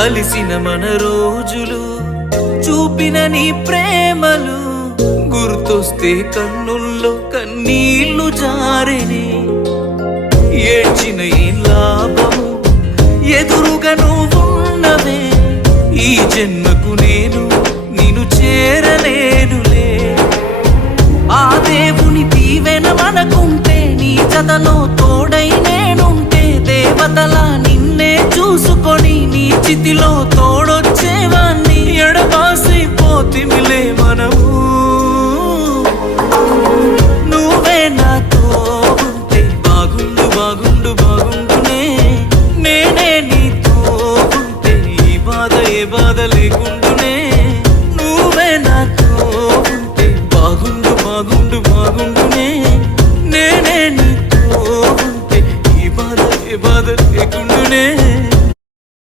కలిసిన మన రోజులు చూపిన నీ ప్రేమలు గుర్తొస్తే కన్నుల్లో కన్నీళ్లు జారెనే ఏడ్చిన ఏం లాభము ఎదురుగా నువ్వున్నవే ఈ జన్మకు నేను నిన్ను చేరలేనులే ఆ దేవుని దీవెన మనకుంటే నీ జతలో తోడై నేనుంటే దేవతలా నిన్నే చూసుకొని నీ చితిలో తోడొచ్చేవాణ్ణి ఎడబాసి పోతిమిలే